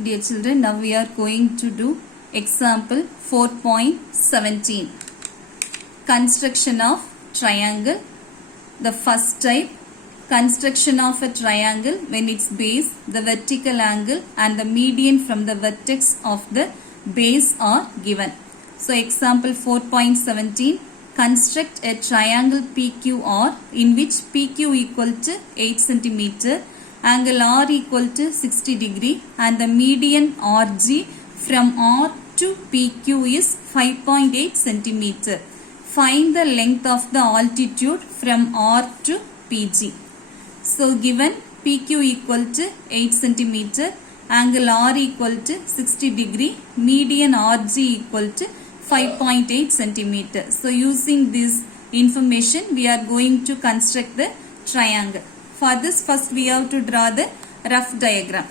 Dear children, now we are going to do example 4.17. Construction of triangle. The first type, construction of a triangle when its base, the vertical angle and the median from the vertex of the base are given. So example 4.17, construct a triangle PQR in which PQ equal to 8 cm, angle R equal to 60 degree and the median RG from R to PQ is 5.8 cm. Find the length of the altitude from R to PG. So given PQ equal to 8 cm, angle R equal to 60 degree, median RG equal to 5.8 cm. So using this information we are going to construct the triangle. For this first we have to draw the rough diagram.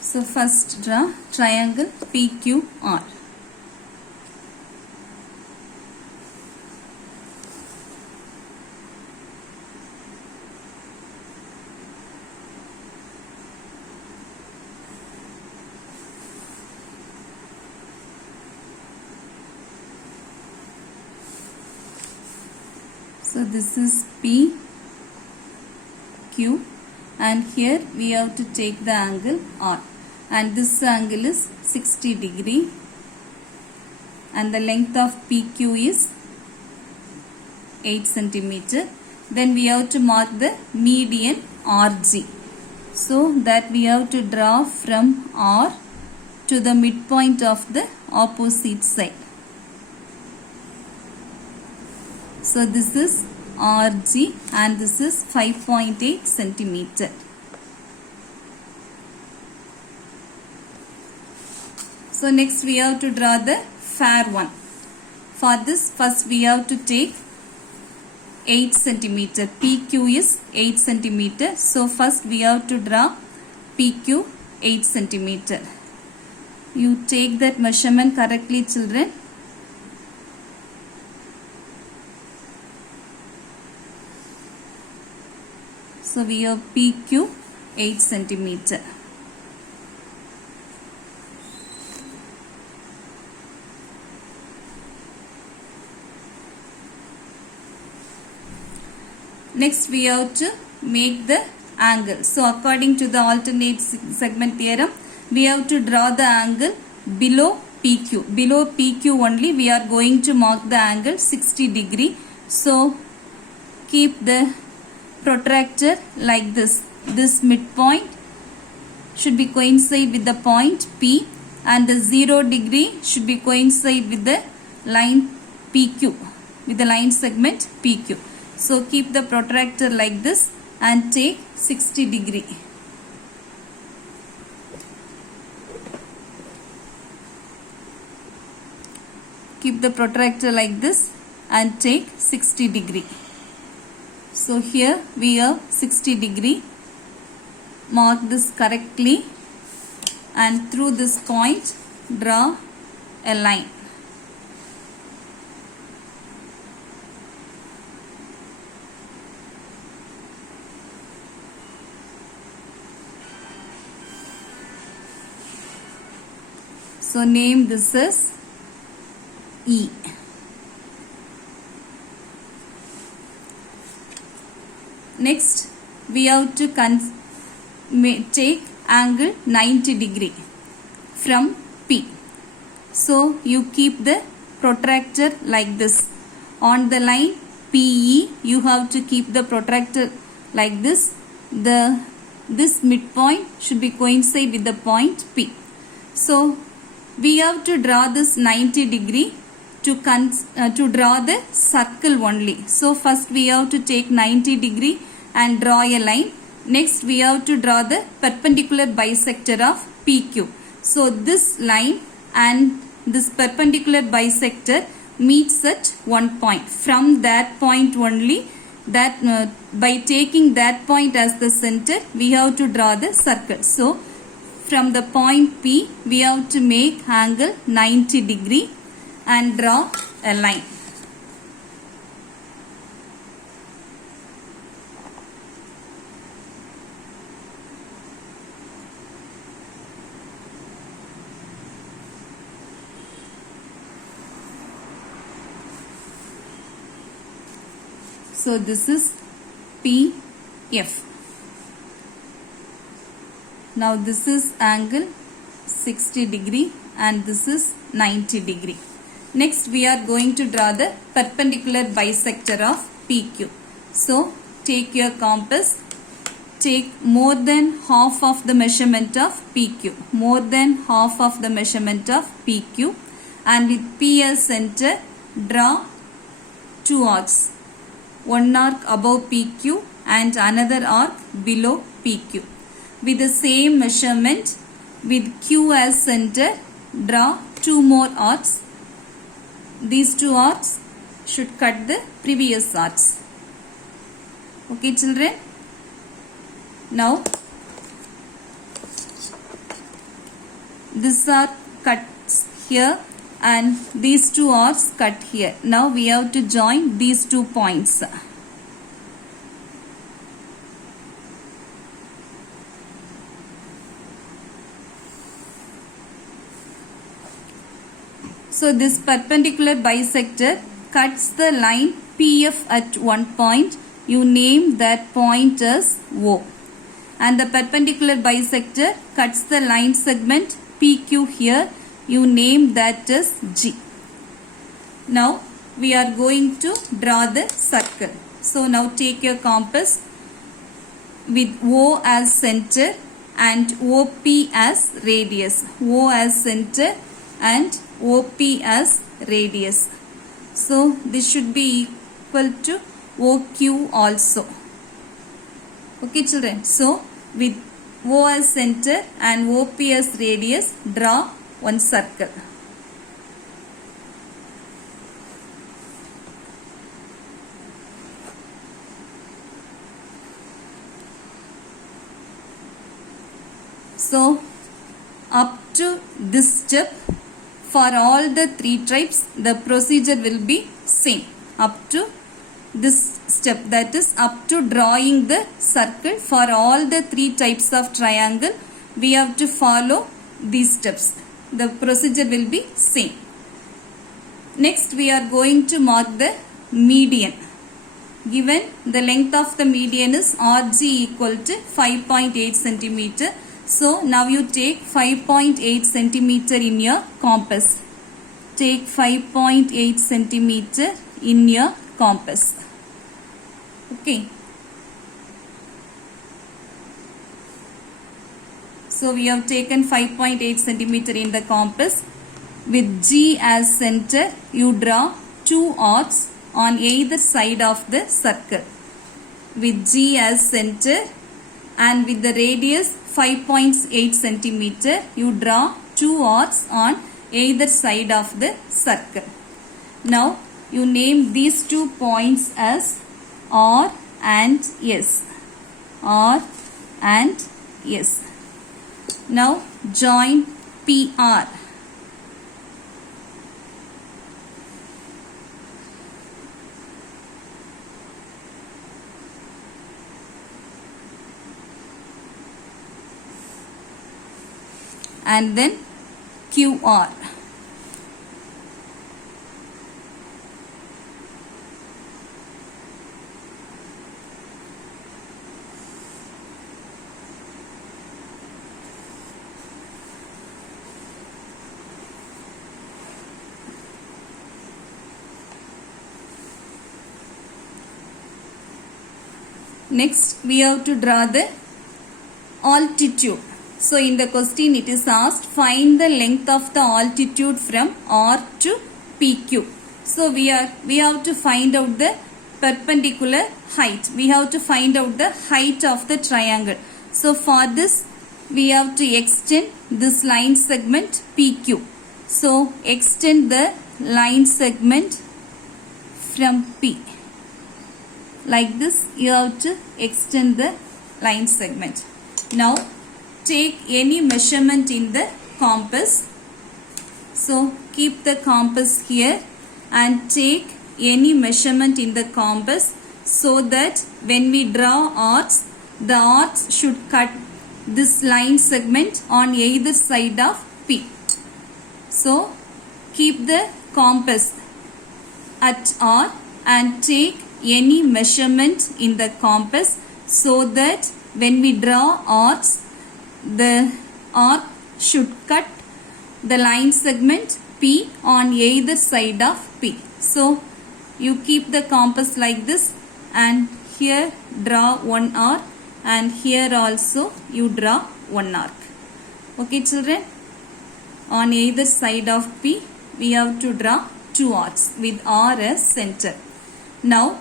So first draw triangle PQR. So this is P, Q and here we have to take the angle R and this angle is 60 degree and the length of PQ is 8 cm. Then we have to mark the median RG. So that we have to draw from R to the midpoint of the opposite side. So this is RG and this is 5.8 centimeter. So next we have to draw the fair one. For this first we have to take 8 centimeter. PQ is 8 centimeter. So first we have to draw PQ 8 centimeter. You take that measurement correctly, children. So we have PQ 8 centimeter. Next we have to make the angle. So according to the alternate segment theorem, we have to draw the angle below PQ. Below PQ only we are going to mark the angle 60 degree. So keep the protractor like this. This midpoint should be coincide with the point P and the 0 degree should be coincide with the line PQ, with the line segment PQ. So keep the protractor like this and take 60 degree. Keep the protractor like this and take 60 degree. So here we have 60 degree. Mark this correctly and through this point draw a line. So name this as E. Next we have to take angle 90 degree from P. So you keep the protractor like this. On the line PE you have to keep the protractor like this. This midpoint should be coincide with the point P. So we have to draw this 90 degree to draw the circle only. So first we have to take 90 degree and draw a line. Next we have to draw the perpendicular bisector of PQ. So this line and this perpendicular bisector meets at one point. From that point only, by taking that point as the center, we have to draw the circle. So from the point P we have to make angle 90 degree and draw a line. So this is PF. Now this is angle 60 degree and this is 90 degree. Next we are going to draw the perpendicular bisector of PQ. So take your compass, take more than half of the measurement of PQ, more than half of the measurement of PQ, and with P as center draw two arcs. One arc above PQ and another arc below PQ. With the same measurement, with Q as center, draw two more arcs. These two arcs should cut the previous arcs. Okay, children? Now, this arc cuts here and these two arcs cut here. Now we have to join these 2 points. So this perpendicular bisector cuts the line PF at one point. You name that point as O. And the perpendicular bisector cuts the line segment PQ here. You name that as G. Now we are going to draw the circle. So now take your compass with O as center and OP as radius. O as center and OP as radius. So this should be equal to OQ also. Okay, children. So with O as center and OP as radius, draw one circle. So up to this step, for all the 3 tribes, the procedure will be same. Up to this step, that is up to drawing the circle, for all the 3 types of triangle, we have to follow these steps. The procedure will be same. Next we are going to mark the median. Given the length of the median is RG equal to 5.8 centimeter. So now you take 5.8 centimeter in your compass. Take 5.8 centimeter in your compass. Okay. So we have taken 5.8 centimeter in the compass. With G as center, you draw 2 arcs on either side of the circle. With G as center and with the radius 5.8 centimeter, you draw 2 arcs on either side of the circle. Now you name these 2 points as R and S. R and S. Now join PR. And then QR. Next we have to draw the altitude. So in the question it is asked, find the length of the altitude from R to PQ. So we have to find out the perpendicular height. We have to find out the height of the triangle. So for this we have to extend this line segment PQ. So extend the line segment from P. Like this you have to extend the line segment. Now take any measurement in the compass. So keep the compass here and take any measurement in the compass, so that when we draw arcs, the arcs should cut this line segment on either side of P. So keep the compass at R and take any measurement in the compass, so that when we draw arcs, the arc should cut the line segment P on either side of P. So you keep the compass like this, and here draw one arc, and here also you draw one arc. Okay children, on either side of P we have to draw two arcs with R as center. Now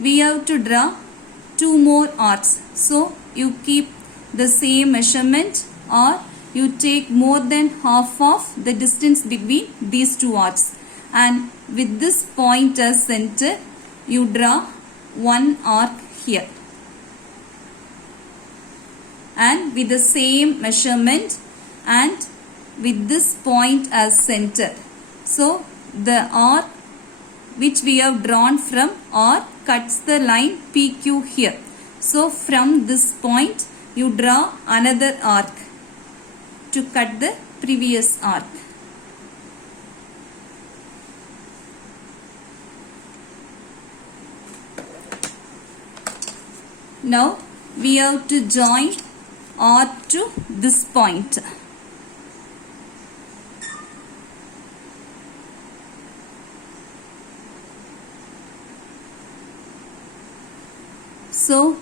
we have to draw two more arcs. So you keep the same measurement, or you take more than half of the distance between these two arcs, and with this point as center you draw one arc here, and with the same measurement and with this point as center. So the arc which we have drawn from R cuts the line PQ here. So from this point you draw another arc to cut the previous arc. Now we have to join R to this point. So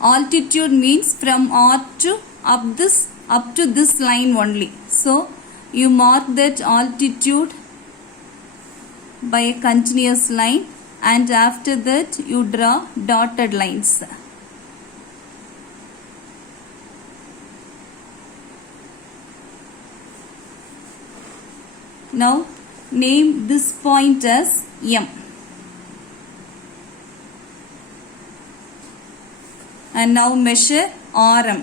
altitude means from R to up to this line only. So you mark that altitude by a continuous line, and after that you draw dotted lines. Now name this point as M. And now measure RM.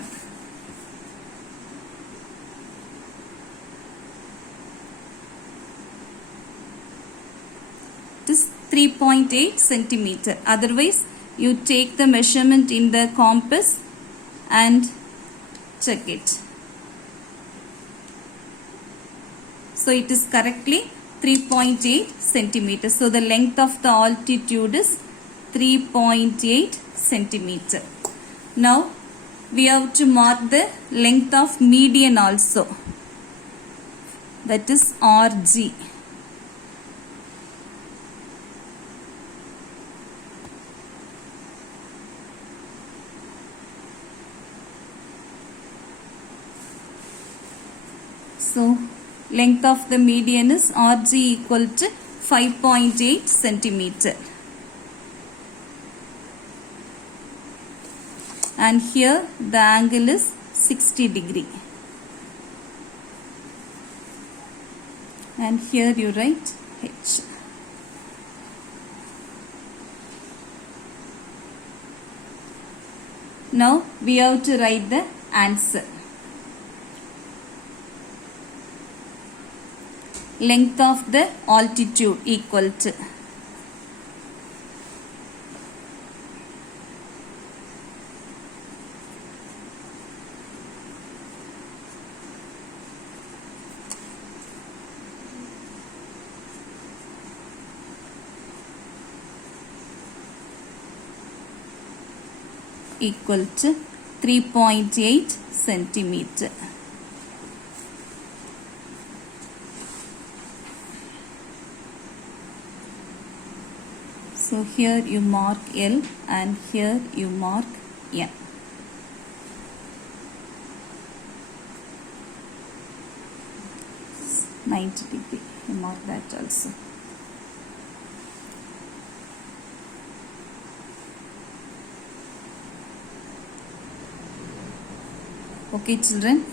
It is 3.8 centimeter. Otherwise, you take the measurement in the compass and check it. So it is correctly 3.8 centimeter. So the length of the altitude is 3.8 centimeter. Now we have to mark the length of median also, that is RG. So length of the median is RG equal to 5.8 centimeter. And here the angle is 60 degree. And here you write H. Now we have to write the answer. Length of the altitude equal to equal to 3.8 centimeter. So here you mark L and here you mark N. It's 90 degree. You mark that also. Okay children.